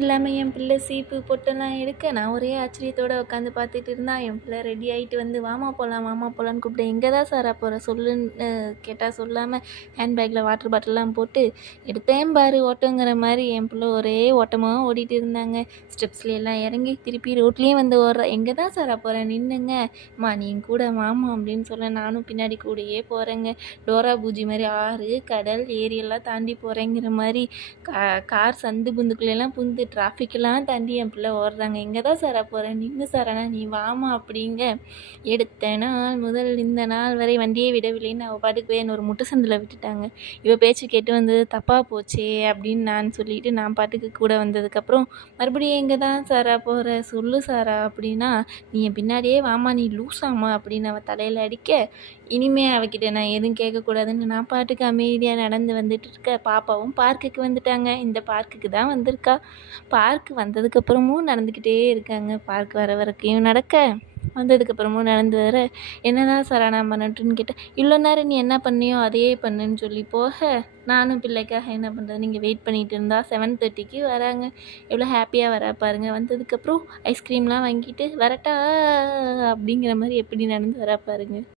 இல்லாமல் என் பிள்ளை சீப்பு பொட்டெல்லாம் எடுக்க நான் ஒரே ஆச்சரியத்தோடு உட்காந்து பார்த்துட்டு இருந்தா என் பிள்ளை ரெடி ஆகிட்டு வந்து வாமா போகலான்னு கூப்பிட்டேன். எங்கே தான் சாரா போகிற சொல்லுன்னு கேட்டால் சொல்லாமல் ஹேண்ட்பேக்கில் வாட்டர் பாட்டில்லாம் போட்டு எடுத்தேன் பாரு ஓட்டங்கிற மாதிரி என் பிள்ளை ஒரே ஓட்டமாக ஓடிட்டு இருந்தாங்க. ஸ்டெப்ஸ்லாம் இறங்கி திருப்பி ரோட்லேயும் வந்து ஓடுறா. எங்கே தான் சாரா போகிறேன் நின்னுங்க அம்மா நீ கூட மாமா அப்படின்னு சொல்ல நானும் பின்னாடி கூடயே போகிறேங்க. டோரா பூஜி மாதிரி ஆறு கடல் ஏரியெல்லாம் தாண்டி போகிறேங்கிற மாதிரி கார் சந்து புந்துக்குள்ளெல்லாம் புந்து டிராஃபிக்கெல்லாம் தாண்டி என் பிள்ளை ஓடுறாங்க. எங்கே தான் சாரா போகிறேன் நின்று சாரானா நீ வாமா அப்படிங்க. எடுத்த நாள் முதல் இந்த நாள் வரை வண்டியே விடவில்லைன்னு அவள் பாட்டுக்கு போய் என்ன ஒரு முட்டு சந்தில் விட்டுட்டாங்க. இவள் பேச்சு கேட்டு வந்தது தப்பாக போச்சே அப்படின்னு நான் சொல்லிவிட்டு நான் பாட்டுக்கு கூட வந்ததுக்கப்புறம் மறுபடியும் எங்கே தான் சாரா போகிற சொல்லு சாரா அப்படின்னா நீ என் பின்னாடியே வாமா நீ லூஸாமா அப்படின்னு அவள் தலையில் அடிக்க இனிமே அவகிட்ட நான் எதுவும் கேட்கக்கூடாதுன்னு நான் பாட்டுக்கு அமைதியாக நடந்து வந்துட்டு இருக்க. பாப்பாவும் பார்க்குக்கு வந்துட்டாங்க. இந்த பார்க்குக்கு தான் வந்திருக்கா. பார்க்கு வந்ததுக்கப்புறமும் நடந்துக்கிட்டே இருக்காங்க. பார்க் வர வரைக்கும் நடக்க வந்ததுக்கப்புறமும் நடந்து வர என்னதான் சாரா நான் பண்ணட்டுன்னு கேட்டேன். இவ்வளோ நேரம் நீ என்ன பண்ணியோ அதே பண்ணுன்னு சொல்லி போக நானும் பிள்ளைக்காக என்ன பண்ணுறது நீங்கள் வெயிட் பண்ணிகிட்டு இருந்தா 7:30க்கு வராங்க. எவ்வளோ ஹாப்பியாக வரா பாருங்கள். வந்ததுக்கப்புறம் ஐஸ்கிரீம்லாம் வாங்கிட்டு வரட்டா அப்படிங்கிற மாதிரி எப்படி நடந்து வரா பாருங்க.